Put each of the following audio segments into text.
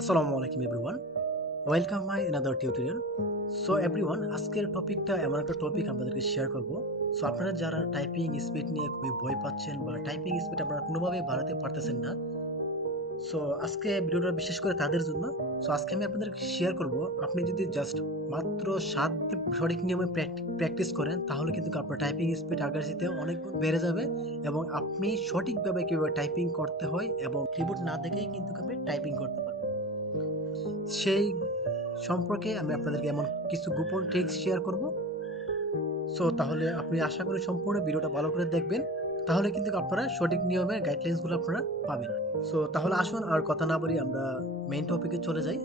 আসসালামু আলাইকুম everyone, welcome my another tutorial. So everyone, আজকের টপিকটা এমন একটা টপিক আপনাদেরকে শেয়ার করব। সো আপনারা যারা টাইপিং স্পিড নিয়ে খুবই ভয় পাচ্ছেন বা টাইপিং স্পিড আপনারা কোনোভাবেই বাড়াতে পারতেছেন না, সো আজকে ভিডিওটা বিশেষ করে তাদের জন্য। সো আজকে আমি আপনাদেরকে শেয়ার করব, আপনি যদি জাস্ট মাত্র 7 সঠিক নিয়মে প্র্যাকটিস করেন তাহলে কিন্তু আপনার টাইপিং স্পিড আগের চাইতে অনেক গুণ বেড়ে যাবে এবং আপনি সঠিকভাবে কিভাবে টাইপিং করতে হয় এবং কিবোর্ড না দেখেই কিন্তু আপনি টাইপিং করতে পারবেন। সেই সম্পর্কে আমি আপনাদেরকে এমন কিছু গোপন ট্রিক্স শেয়ার করব। সো তাহলে আপনি আশা করি সম্পূর্ণ ভিডিওটা ভালো করে দেখবেন, তাহলে কিন্তু আপনারা সঠিক নিয়মের গাইডলাইন্সগুলো আপনারা পাবেন। সো তাহলে আসুন আর কথা না বলি, আমরা মেইন টপিকে চলে যাই।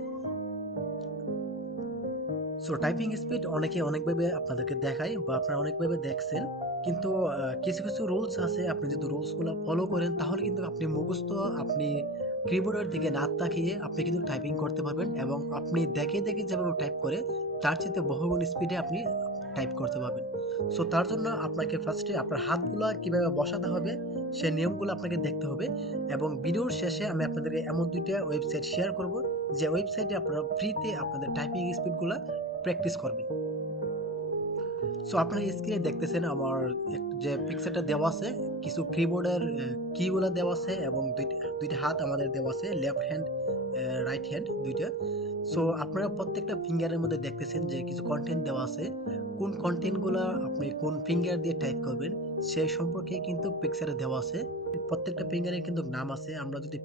সো টাইপিং স্পিড অনেকে অনেকভাবে আপনাদেরকে দেখায় বা আপনারা অনেকভাবে দেখছেন, কিন্তু কিছু কিছু রুলস আছে, আপনি যদি রুলসগুলো ফলো করেন তাহলে কিন্তু আপনি মুখস্থ, আপনি কিবোর্ডের দিকে না তাকিয়ে আপনি কিন্তু টাইপিং করতে পারবেন এবং আপনি দেখে দেখে যেভাবে টাইপ করে তার চেয়ে বহুগুণ স্পিডে আপনি টাইপ করতে পারবেন। সো তার জন্য আপনাকে ফার্স্টে আপনার হাতগুলো কিভাবে বসাতে হবে সেই নিয়মগুলো আপনাকে দেখতে হবে এবং ভিডিওর শেষে আমি আপনাদেরকে এমন দুইটা ওয়েবসাইট শেয়ার করব যে ওয়েবসাইটে আপনারা ফ্রিতে আপনাদের টাইপিং স্পিডগুলো প্র্যাকটিস করবেন। সো আপনারা স্ক্রিনে দেখতেছেন আমার যে পিকচারটা দেওয়া আছে, কিছু কিবোর্ডের কিগুলো দেওয়া আছে এবং দুইটা দুইটা হাত আমাদের দেওয়া আছে, লেফট হ্যান্ড রাইট হ্যান্ড দুইটা। সো আপনারা প্রত্যেকটা ফিঙ্গারের মধ্যে দেখতেছেন যে কিছু কন্টেন্ট দেওয়া আছে, কোন কন্টেন্টগুলো আপনি কোন ফিঙ্গার দিয়ে টাইপ করবেন সেই সম্পর্কে কিন্তু পিকচারে দেওয়া আছে। প্রত্যেকটা ফিঙ্গারের কিন্তু নাম আছে। আমরা যদি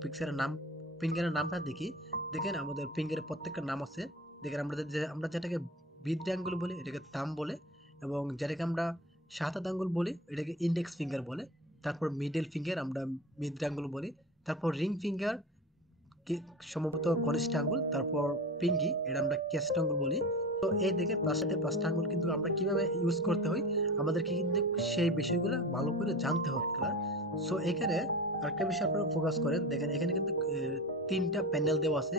ফিঙ্গারের নামটা দেখি, দেখেন আমাদের ফিঙ্গারের প্রত্যেকটা নাম আছে। দেখেন আমরা যেটাকে বৃদ্ধ আঙ্গুল বলি এটাকে থাম্ব বলে, এবং যেটাকে আমরা শাহাদাত আঙ্গুল বলি এটাকে ইন্ডেক্স ফিঙ্গার বলে। তারপর মিডল ফিঙ্গার আমরা মৃদ্ধ আঙ্গুল বলি। তারপর রিং ফিঙ্গার সম্ভবত কনিষ্ঠ আঙ্গুল। তারপর পিঙ্কি, এটা আমরা ক্যাস্ট আঙ্গুল বলি। তো এই দেখে পাঁচটা আঙ্গুল কিন্তু আমরা কিভাবে ইউজ করতে হয় আমাদেরকে কিন্তু সেই বিষয়গুলো ভালো করে জানতে হবে। সো এখানে আরেকটা বিষয় আপনারা ফোকাস করেন, দেখেন এখানে কিন্তু তিনটা প্যানেল দেওয়া আছে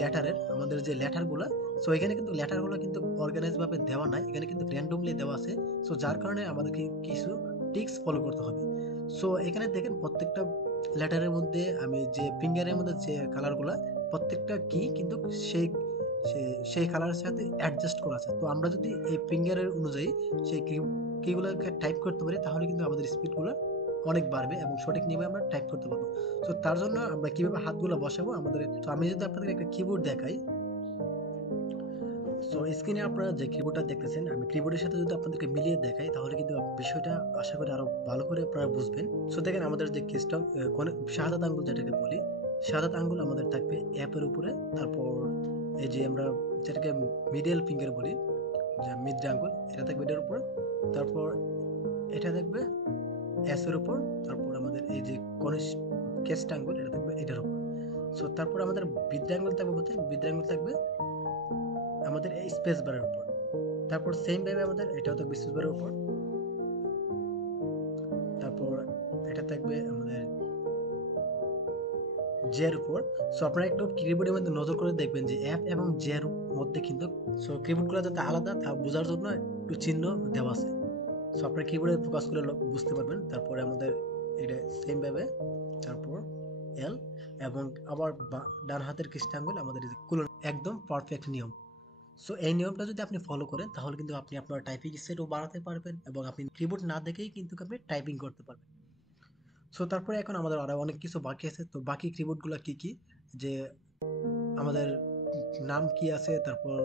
লেটারের, আমাদের যে লেটারগুলো। সো এখানে কিন্তু লেটারগুলো কিন্তু অর্গানাইজ ভাবে দেওয়া নাই, এখানে কিন্তু র্যান্ডমলি দেওয়া আছে। সো যার কারণে আমাদেরকে কিছু ট্রিক্স ফলো করতে হবে। সো এখানে দেখেন প্রত্যেকটা লেটারের মধ্যে আমি যে ফিঙ্গারের মধ্যে যে কালারগুলা, প্রত্যেকটা কি কিন্তু সেই সেই কালারের সাথে অ্যাডজাস্ট করা আছে। তো আমরা যদি এই ফিঙ্গারের অনুযায়ী সেই কিগুলোকে টাইপ করতে পারি তাহলে কিন্তু আমাদের স্পিডগুলো অনেক বাড়বে এবং সঠিক নিয়মে আমরা টাইপ করতে পারবো। তো তার জন্য আমরা কিভাবে হাতগুলো বসাবো আমাদের, তো আমি যদি আপনাদের একটা কিবোর্ড দেখাই। সো স্ক্রিনে আপনারা যে কিবোর্ডটা দেখতেছেন, আমি কিবোর্ডের সাথে যদি আপনাদেরকে মিলিয়ে দেখাই তাহলে কিন্তু বিষয়টা আশা করি আরো ভালো করে আপনারা বুঝবেন। সো দেখেন আমাদের যে কিস্টম শাহাদাত আঙ্গুল যেটাকে বলি, শাহাদাত আঙ্গুল আমাদের থাকবে অ্যাপের উপরে। তারপর এই যে আমরা যেটাকে মিডল ফিঙ্গার বলি, যে মিড আঙ্গুল, এটা থাকবে এটার উপর। তারপর এটা থাকবে এস এর উপর। তারপর আমাদের এই যে কনিষ্ঠ কেস্ট আঙ্গুল, এটা থাকবে এটার উপর। সো তারপর আমাদের বৃদ্ধাঙ্গুল থাকবে কোথায়? বৃদ্ধাঙ্গুল থাকবে আমাদের এই স্পেস বারের উপর। তারপর সেম ভাবে আমাদের এটাও থাকবে স্পেস বারের উপর। তারপর এটা থাকবে আমাদের জের উপর। সো আপনারা একটু কিবোর্ডের মধ্যে নজর করে দেখবেন যে এফ এবং জের মধ্যে কিন্তু, সো কিবোর্ডগুলো যাতে আলাদা তা বোঝার জন্য একটু চিহ্ন দেওয়া আছে। সো আপনার কিবোর্ডে ফোকাস করে বুঝতে পারবেন। তারপরে আমাদের এটা সেম ভাবে, তারপর এল, এবং আবার ডান হাতের কৃষ্ণাঙ্গুল আমাদের এই যে কুলন, একদম পারফেক্ট নিয়ম। সো এই নিয়মটা যদি আপনি ফলো করেন তাহলে কিন্তু আপনি আপনার টাইপিং স্পিডও বাড়াতে পারবেন এবং আপনি কিবোর্ড না দেখেই কিন্তু আপনি টাইপিং করতে পারবেন। সো তারপরে এখন আমাদের আরো অনেক কিছু বাকি আছে। তো বাকি কিবোর্ডগুলো কি কি, যে আমাদের নাম কি আছে, তারপর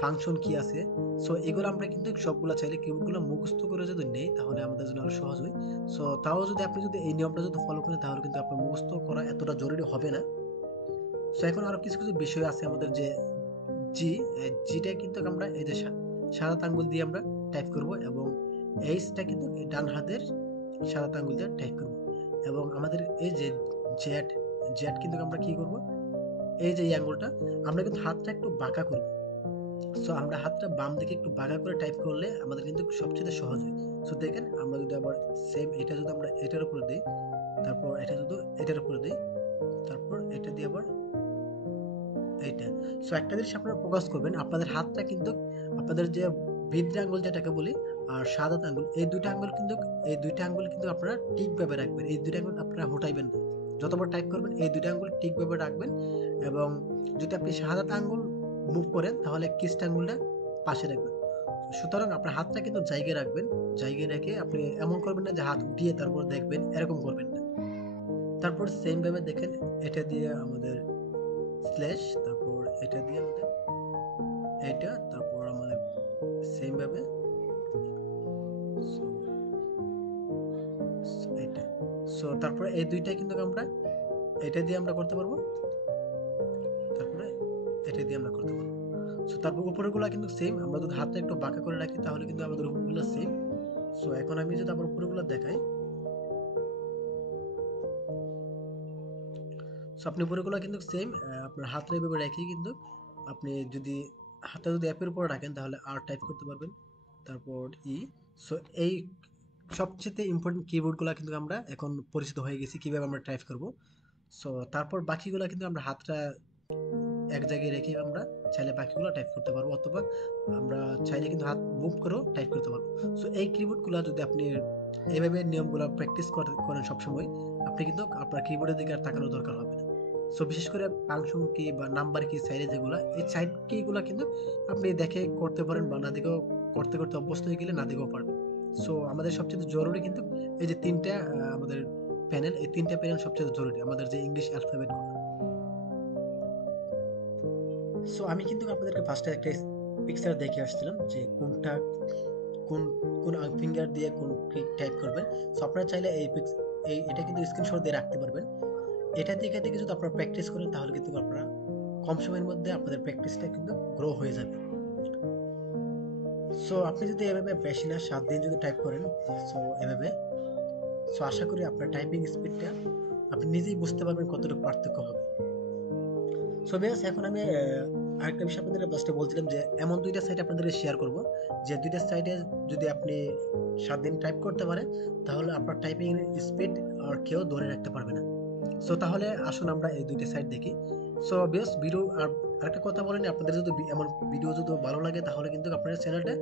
ফাংশন কি আছে। সো এগুলো আমরা কিন্তু সবগুলো চাইলে কিবোর্ডগুলো মুখস্থ করে যদি নেই তাহলে আমাদের জন্য আরো সহজ হয়। সো তাও যদি আপনি যদি এই নিয়মটা যদি ফলো করেন তাহলে কিন্তু আপনার মুখস্থ করা এতটা জরুরি হবে না। সো এখন আরো কিছু কিছু বিষয় আছে আমাদের, যে জি, জিটা কিন্তু আমরা এই যে সাদা আঙ্গুল দিয়ে আমরা টাইপ করব এবং এইচটা কিন্তু এই ডান হাতের সাদা আঙ্গুল দিয়ে টাইপ করব। এবং আমাদের এই যে জেড, জেড কিন্তু আমরা কি করব, এই যে এই আঙ্গুলটা আমরা কিন্তু হাতটা একটু বাঁকা করব। সো আমরা হাতটা বাম দিকে একটু বাঁকা করে টাইপ করলে আমাদের কিন্তু সবচেয়ে সহজ হয়। সো দেখেন আমরা যদি আবার সেম এটা যদি আমরা এটার উপরে দিই, তারপর এটা যদি এটার উপরে দিই, তারপর এটা দিয়ে আবার এইটা। সো একটা জিনিস আপনারা ফোকাস করবেন, আপনাদের হাতটা কিন্তু আপনাদের যে বৃদ্ধ আঙ্গুল যেটাকে বলি আর সাদা আঙ্গুল, এই দুইটা আঙ্গুল কিন্তু আপনারা ঠিকভাবে রাখবেন। এই দুইটা আঙ্গুল আপনারা হটাইবেন না। যতবার টাইপ করবেন এই দুইটা আঙ্গুল ঠিকভাবে রাখবেন, এবং যদি আপনি শাহাদাত আঙ্গুল মুভ করেন তাহলে কিস্ট আঙ্গুলটা পাশে রাখবেন। সুতরাং আপনার হাতটা কিন্তু জায়গায় রাখবেন, জায়গায় রেখে আপনি এমন করবেন না যে হাত উঠিয়ে তারপর দেখবেন, এরকম করবেন না। তারপর সেম ভাবে দেখেন এটা দিয়ে আমাদের স্ল্যাশ, তারপর এটা দিয়ে আমাদের এটা, তারপর আমাদের সেম ভাবে এটা। সো তারপর এই দুইটাই কিন্তু আমরা এটা দিয়ে আমরা করতে পারবো, তারপরে এটা দিয়ে আমরা করতে পারবো। সো তারপর উপরেগুলো কিন্তু সেম, আমরা যদি হাতটা একটু বাঁকা করে রাখি তাহলে কিন্তু আমাদের উপরেগুলো সেম। সো এখন আমি যদি আবার উপরেগুলো দেখাই, সো আপনি উপরেগুলো কিন্তু সেম, আপনার হাতটা এভাবে রেখে কিন্তু আপনি যদি হাতটা যদি অ্যাপের উপরে রাখেন তাহলে আর টাইপ করতে পারবেন, তারপর সো এই সবচেয়ে ইম্পর্টেন্ট কিবোর্ডগুলো কিন্তু আমরা এখন পরিচিত হয়ে গেছি কিভাবে আমরা টাইপ করব। সো তারপর বাকিগুলো কিন্তু আমরা হাতটা এক জায়গায় রেখে আমরা চাইলে বাকিগুলো টাইপ করতে পারবো, অথবা আমরা চাইলে কিন্তু হাত মুভ করেও টাইপ করতে পারবো। সো এই কিবোর্ডগুলো যদি আপনি এইভাবে নিয়মগুলো প্র্যাকটিস করেন সবসময়, আপনি কিন্তু আপনার কিবোর্ডের দিকে আর তাকানোর দরকার হবে না। সো বিশেষ করে ফাংশন কি বা নাম্বার কি সাইডে যেগুলো, এই সাইড কিগুলো কিন্তু আপনি দেখে করতে পারেন, বা না দেখেও করতে করতে অভ্যস্ত হয়ে গেলে না দেখেও পারবেন। সো আমাদের সবচেয়ে জরুরি কিন্তু এই যে তিনটা আমাদের প্যানেল, এই তিনটা প্যানেল সবচেয়ে জরুরি আমাদের যে ইংলিশ অ্যালফাবেট গুলো। সো আমি কিন্তু আপনাদেরকে ফার্স্টে একটা পিকচার দেখে আসছিলাম যে কোনটা কোন কোন ফিঙ্গার দিয়ে কোন টাইপ করবেন। সো আপনারা চাইলে এটা কিন্তু স্ক্রিনশট দিয়ে রাখতে পারবেন। এটা দেখে দেখে যদি আপনারা প্র্যাকটিস করেন তাহলে কিন্তু আপনারা কম সময়ের মধ্যে আপনাদের প্র্যাকটিসটা কিন্তু গ্রো হয়ে যাবে। সো আপনি যদি এভাবে বেশি না 7 দিন যদি টাইপ করেন, সো এভাবে, সো আশা করি আপনার টাইপিং স্পিডটা আপনি নিজেই বুঝতে পারবেন কতটুকু পার্থক্য হবে। সো বেশ, এখন আমি আরেকটা বিষয় আপনাদের ফার্স্টে বলছিলাম যে এমন দুইটা সাইট আপনাদের শেয়ার করব, যে দুইটা সাইটে যদি আপনি 7 দিন টাইপ করতে পারেন তাহলে আপনার টাইপিং স্পিড আর কেউ ধরে রাখতে পারবে না। সো তাহলে আসুন আমরা এই দুইটা সাইট দেখি। সো বেশ, ভিডিও আর আরেকটা কথা বলেনি, আপনাদের যদি এমন ভিডিও যদি ভালো লাগে তাহলে কিন্তু আপনারা চ্যানেলটা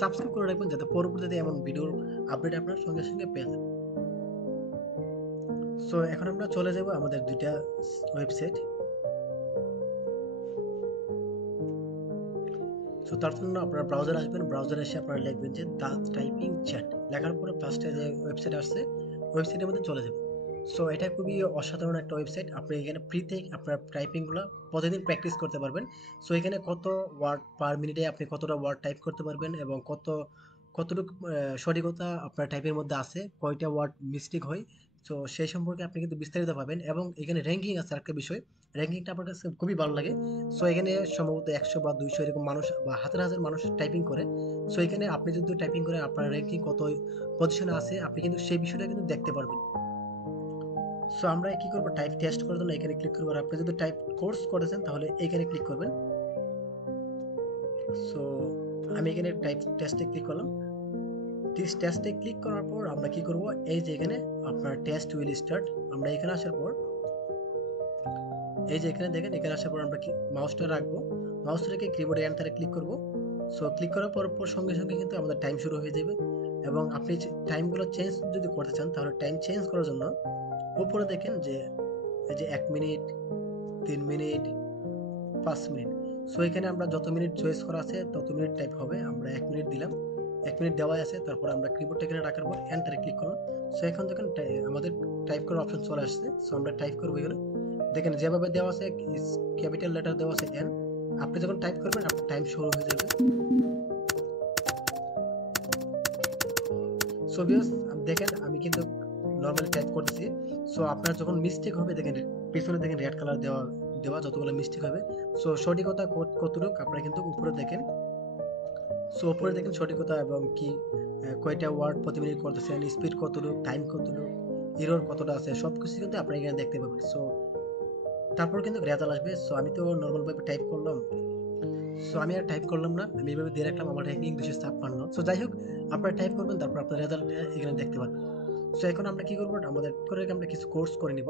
সাবস্ক্রাইব করে রাখবেন, যাতে পরবর্তীতে এমন ভিডিওর আপডেট আপনার সঙ্গে সঙ্গে পেয়ে যান। সো এখন আমরা চলে যাব আমাদের দুইটা ওয়েবসাইট। সো তার জন্য আপনার ব্রাউজার আসবেন, ব্রাউজারে এসে আপনারা লিখবেন যে ডাচ টাইপিং চ্যাট, লেখার পরে ফার্স্টে যে ওয়েবসাইট আসছে ওয়েবসাইটের মধ্যে চলে যাবেন। সো এটা খুবই অসাধারণ একটা ওয়েবসাইট, আপনি এখানে ফ্রিতে আপনার টাইপিংগুলো প্রতিদিন প্র্যাকটিস করতে পারবেন। সো এখানে কত ওয়ার্ড পার মিনিটে আপনি কতটা ওয়ার্ড টাইপ করতে পারবেন, এবং কতটুকু সঠিকতা আপনার টাইপের মধ্যে আছে, কয়টা ওয়ার্ড মিস্টেক হয়, সো সেই সম্পর্কে আপনি কিন্তু বিস্তারিত পাবেন। এবং এখানে র্যাঙ্কিং আছে আরেকটা বিষয়, র্যাঙ্কিংটা আপনার কাছে খুবই ভালো লাগে। সো এখানে সম্ভবত 100 বা 200 এরকম মানুষ বা হাজার হাজার মানুষ টাইপিং করে। সো এখানে আপনি যদি টাইপিং করেন আপনার র্যাঙ্কিং কত পজিশনে আছে আপনি কিন্তু সেই বিষয়টা কিন্তু দেখতে পারবেন। সো আমরা কি করব, টাইপ টেস্ট করার জন্য এখানে ক্লিক করব, আর আপনি যদি টাইপ কোর্স করেছেন তাহলে এখানে ক্লিক করবেন। সো আমি এখানে টাইপ টেস্টে ক্লিক করলাম। টেস্টে ক্লিক করার পর আমরা কি করব, এই যে এখানে আপনার টেস্ট উইল স্টার্ট, আমরা এখানে আসার পর এই যে এখানে দেখেন, এখানে আসার পর আমরা কি মাউসটা রাখবো, মাউস রেখে কিবোর্ডে এন্টারে ক্লিক করব। সো ক্লিক করার পর সঙ্গে সঙ্গে কিন্তু আমাদের টাইম শুরু হয়ে যাবে। এবং আপনি টাইমগুলো চেঞ্জ যদি করতে চান তাহলে টাইম চেঞ্জ করার জন্য উপরে দেখেন যে এই যে 1 মিনিট, 3 মিনিট, 5 মিনিট। সো এখানে আমরা যত মিনিট চয়েস করা আছে তত মিনিট টাইপ হবে, আমরা 1 মিনিট দিলাম, 1 মিনিট দেওয়া আছে, তারপর আমরা কিবোর্ডটা এখানে রাখার পর এন্টারে ক্লিক করলাম। সো এখন দেখেন আমাদের টাইপ করার অপশন চলে আসছে। সো আমরা টাইপ করবো এখানে, দেখেন যেভাবে দেওয়া আছে ক্যাপিটাল লেটার দেওয়া আছে এন, আপনি যখন টাইপ করবেন আপনার টাইম শুরু হয়ে যাবে। সো ভিউয়ার্স দেখেন আমি কিন্তু নরমালি টাইপ করতেছি। সো আপনার যখন মিস্টেক হবে দেখেন পিছনে দেখেন রেড কালার দেওয়া দেওয়া যতগুলো মিস্টেক হবে। সো সঠিকতা কতটুকু আপনারা কিন্তু উপরে দেখেন। সো উপরে দেখেন সঠিকতা এবং কি কয়টা ওয়ার্ড প্রতি মিনিট করতেছেন, স্পিড কতটুকু, টাইম কতটুকু, এরর কতটা আছে, সবকিছু কিন্তু আপনারা এখানে দেখতে পাবেন। সো তারপর কিন্তু রেজাল্ট আসবে। সো আমি তো নরমাল ভাবে টাইপ করলাম, সো আমি আর টাইপ করলাম না, আমি এভাবে দিয়ে রাখলাম, আমার র্যাঙ্কিং 256। সো যাই হোক, আপনারা টাইপ করবেন তারপর আপনার রেজাল্ট এখানে দেখতে পাবেন। সো এখন আমরা কি করবো, আমাদের করে আমরা কিছু কোর্স করে নিব।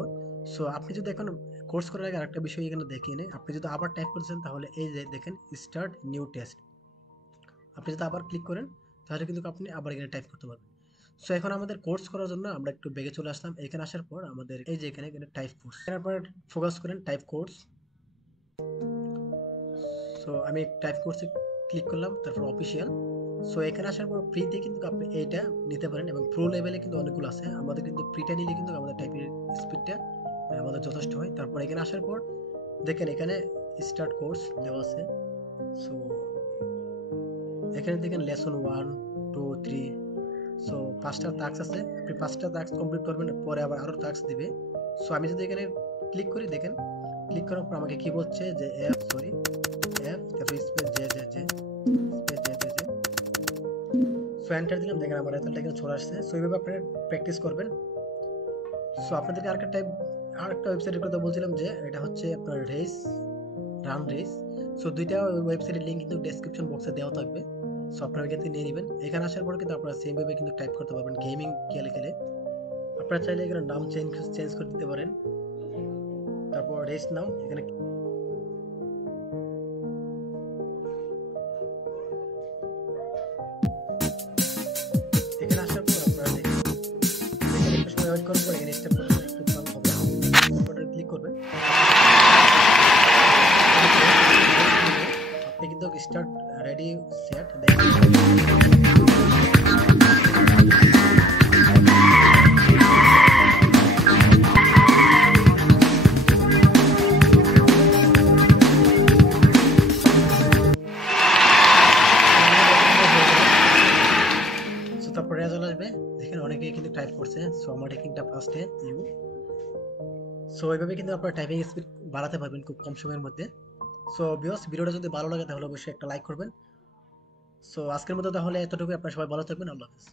সো আপনি যদি এখন কোর্স করার আগে আরেকটা বিষয় এখানে দেখিয়ে নেই, আপনি যদি আবার টাইপ করছেন তাহলে এই যে দেখেন স্টার্ট নিউ টেস্ট, আপনি যদি আবার ক্লিক করেন তাহলে কিন্তু আপনি আবার এখানে টাইপ করতে পারবেন। সো এখন আমাদের কোর্স করার জন্য আমরা একটু বেগে চলে আসলাম। এখানে আসার পর আমাদের এই যে এখানে টাইপ কোর্স, এখানে পর ফোকাস করেন টাইপ কোর্স। সো আমি টাইপ কোর্সে ক্লিক করলাম, তারপর অফিসিয়াল। সো এখানে আসার পর ফ্রিতে কিন্তু আপনি এইটা নিতে পারেন এবং প্রো লেভেলে কিন্তু অনেকগুলো আছে। আমাদের কিন্তু ফ্রিটা নিলে কিন্তু আমাদের টাইপের স্পিডটা আমাদের যথেষ্ট হয়। তারপর এখানে আসার পর দেখেন এখানে স্টার্ট কোর্স দেওয়া আছে। সো এখানে দেখেন লেসন 1, 2, 3। সো 5টা টাস্ক আছে, আপনি 5টা টাস্ক কমপ্লিট করবেন, পরে আবার আরো টাস্ক দিবে। সো আমি যদি এখানে ক্লিক করি, দেখেন ক্লিক করার পর আমাকে কি বলছে যে এফ, সরি এফ, তারপর space J J J, space J J J. So enter দিলাম, দেখেন আমার রেজাল্ট এখানে চলে আসছে। সো এইভাবে আপনারা প্র্যাকটিস করবেন। সো আপনাদেরকে আরেকটা ওয়েবসাইটের কথা বলছিলাম যে এটা হচ্ছে আপনার রেস, রান রেস। সো দুইটা ওয়েবসাইটের লিঙ্ক কিন্তু ডেসক্রিপশন বক্সে দেওয়া থাকবে। সো আপনারা এখান থেকে নিয়ে নেবেন। এখানে আসার পর কিন্তু আপনারা সেম ভাবে কিন্তু টাইপ করতে পারবেন গেমিং খেলে খেলে। আপনারা চাইলে এখানে নাম চেঞ্জ করে দিতে পারেন। তারপর রেস নাও এখানে এখানে আসার পর আপনারা দেখেন এখানে একটু সময় ওয়েট করার পর এখানে স্টার্ট করতে একটু কাম হবে। তারপরে ক্লিক করবেন, আপনি কিন্তু স্টার্ট রেডি সেট দেখেন। সো তারপর রেজাল্ট আসবে, দেখেন অনেকেই কিন্তু টাইপ করছে। সো আমার টাইপিংটা ফার্স্টে ইউ। সো এইভাবে কিন্তু আপনার টাইপিং স্পিড বাড়াতে পারবেন খুব কম সময়ের মধ্যে। সো ভিউয়ার্স, ভিডিওটা যদি ভালো লাগে তাহলে অবশ্যই একটা লাইক করবেন। সো আজকের মতো তাহলে এতটুকু, আপনারা সবাই ভালো থাকবেন, আল্লাহ হাফেজ।